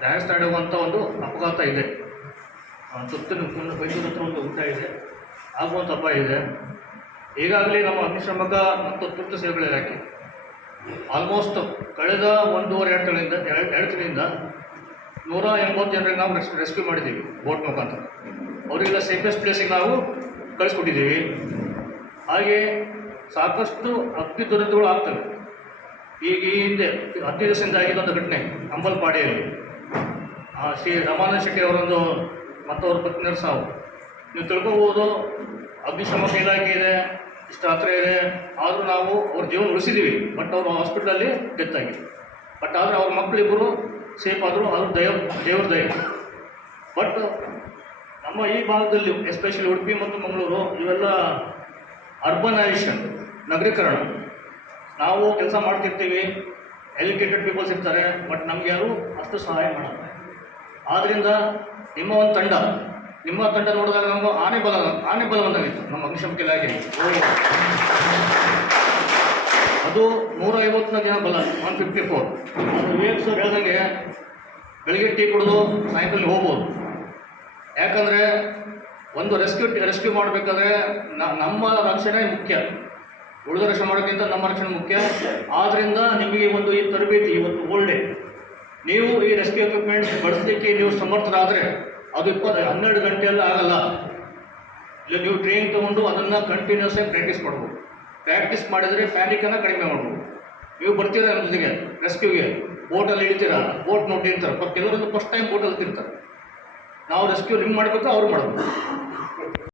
Dance ಆಡುವಂಥ ಒಂದು ಅಪಘಾತ ಇದೆ. ಸುತ್ತಿನ ಬೈದೂರು ಹತ್ರ ಒಂದು ಊಟ ಇದೆ. ಆಗುವಂಥ ಅಪಾಯ ಇದೆ. ಈಗಾಗಲೇ ನಮ್ಮ ಅಗ್ನಿಶಾಮಕ ಮತ್ತು ತುರ್ತು ಸೇವೆಗಳ ಇಲಾಖೆ ಆಲ್ಮೋಸ್ಟ್ ಕಳೆದ ಒಂದೂವರೆ ಎರಡು ತಿಂಗಳಿಂದ ಎರಡು ಎರಡು ತಿಂಗಳಿಂದ ನೂರ ಎಂಬತ್ತು ಜನರಿಗೆ ನಾವು ರೆಸ್ ರೆಸ್ಕ್ಯೂ ಮಾಡಿದ್ದೀವಿ ಬೋಟ್ ಮುಖಾಂತರ. ಅವರಿಗೆಲ್ಲ ಸೇಫೆಸ್ಟ್ ಪ್ಲೇಸಿಗೆ ನಾವು ಕಳಿಸ್ಕೊಟ್ಟಿದ್ದೀವಿ. ಹಾಗೆ ಸಾಕಷ್ಟು ಅಗ್ನಿ ದುರಂತಗಳು ಆಗ್ತವೆ. ಈಗ ಈ ಹಿಂದೆ ಹತ್ತು ದಿವಸದಿಂದ ಆಗಿದ್ದ ಒಂದು ಘಟನೆ, ಅಂಬಲ್ಪಾಡಿಯಲ್ಲಿ. ಶ್ರೀ ರಮಾನಂದ ಶೆಟ್ಟಿ ಅವರೊಂದು ಮತ್ತವ್ರ ಪತ್ನಿಯರು ಸಾವು. ನೀವು ತಿಳ್ಕೊಬೋದು ಅಗ್ನಿಶಾಮಕ ಇಲಾಖೆ ಇದೆ ಇಷ್ಟು ಹತ್ರ ಇದೆ, ಆದರೂ ನಾವು ಅವ್ರ ಜೀವನ ಉಳಿಸಿದ್ದೀವಿ ಬಟ್ ಅವರು ಹಾಸ್ಪಿಟ್ಲಲ್ಲಿ ಡೆತ್ ಆಗಿದೆ. ಬಟ್ ಆದರೆ ಅವ್ರ ಮಕ್ಕಳಿಬ್ಬರು ಸೇಫ್ ಆದರೂ ಅದು ದಯ, ದೇವ್ರ ದಯ. ಬಟ್ ನಮ್ಮ ಈ ಭಾಗದಲ್ಲಿ ಎಸ್ಪೆಷಲಿ ಉಡುಪಿ ಮತ್ತು ಮಂಗಳೂರು, ಇವೆಲ್ಲ ಅರ್ಬನೈಸೇಷನ್ ನಗರೀಕರಣ. ನಾವು ಕೆಲಸ ಮಾಡ್ತಿರ್ತೀವಿ ಎಜುಕೇಟೆಡ್ ಪೀಪಲ್ಸ್ ಇರ್ತಾರೆ ಬಟ್ ನಮಗೆ ಯಾರು ಅಷ್ಟು ಸಹಾಯ ಮಾಡಲ್ಲ. ಆದ್ದರಿಂದ ನಿಮ್ಮ ಒಂದು ತಂಡ, ನಿಮ್ಮ ತಂಡ ನೋಡಿದಾಗ ನಮ್ಮ ಆನೆ ಬಲ ಆನೆ ಬಲ ನಮ್ಮ ಅಗ್ನಿಶಮಕ ಇಲಾಖೆ ಅದು ನೂರ ಐವತ್ತನೇ ದಿನ ಬಲ one fifty four Vivek sir ಹೇಳ್ದಂಗೆ ಬೆಳಿಗ್ಗೆ ಟೀ ಕುಡಿದು ಸಾಯಂಕಾಲ ಹೋಗ್ಬೋದು. ಯಾಕಂದರೆ ಒಂದು ರೆಸ್ಕ್ಯೂ ರೆಸ್ಕ್ಯೂ ಮಾಡಬೇಕಾದ್ರೆ ನಮ್ಮ ರಕ್ಷಣೆ ಮುಖ್ಯ. ಉಳಿದ ರಕ್ಷಣೆ ಮಾಡೋಕ್ಕಿಂತ ನಮ್ಮ ರಕ್ಷಣೆ ಮುಖ್ಯ. ಆದ್ದರಿಂದ ನಿಮಗೆ ಒಂದು ಈ ತರಬೇತಿ ಇವತ್ತು ಓಲ್ಡೆ ನೀವು ಈ ರೆಸ್ಕ್ಯೂ ಎಕ್ವಿಪ್ಮೆಂಟ್ ಬಳಸಲಿಕ್ಕೆ ನೀವು ಸಮರ್ಥರಾದರೆ ಅದು ಇಪ್ಪತ್ತು ಹನ್ನೆರಡು ಗಂಟೆಯಲ್ಲಿ ಆಗಲ್ಲ. ಇಲ್ಲ, ನೀವು ಟ್ರೈನಿಂಗ್ ತೊಗೊಂಡು ಅದನ್ನು ಕಂಟಿನ್ಯೂಸ್ ಆಗಿ ಪ್ರಾಕ್ಟೀಸ್ ಮಾಡ್ಬೋದು. ಪ್ರಾಕ್ಟೀಸ್ ಮಾಡಿದರೆ ಫ್ಯಾನಿಕನ್ನು ಕಡಿಮೆ ಮಾಡ್ಬೋದು. ನೀವು ಬರ್ತೀರಾ ನಮ್ಮ ಜೊತೆಗೆ ರೆಸ್ಕ್ಯೂಗೆ ಬೋಟಲ್ಲಿ ಇಳಿತೀರಾ? ಬೋಟ್ ನೋಡಿ ತಿಂತಾರೆ ಕೆಲವರೊಂದು ಫಸ್ಟ್ ಟೈಮ್ ಬೋಟಲ್ಲಿ ತಿಂತಾರೆ. ನಾವು ರೆಸ್ಕ್ಯೂ ನಿಮ್ಗೆ ಮಾಡಬೇಕು, ಅವ್ರು ಮಾಡಬೇಕು.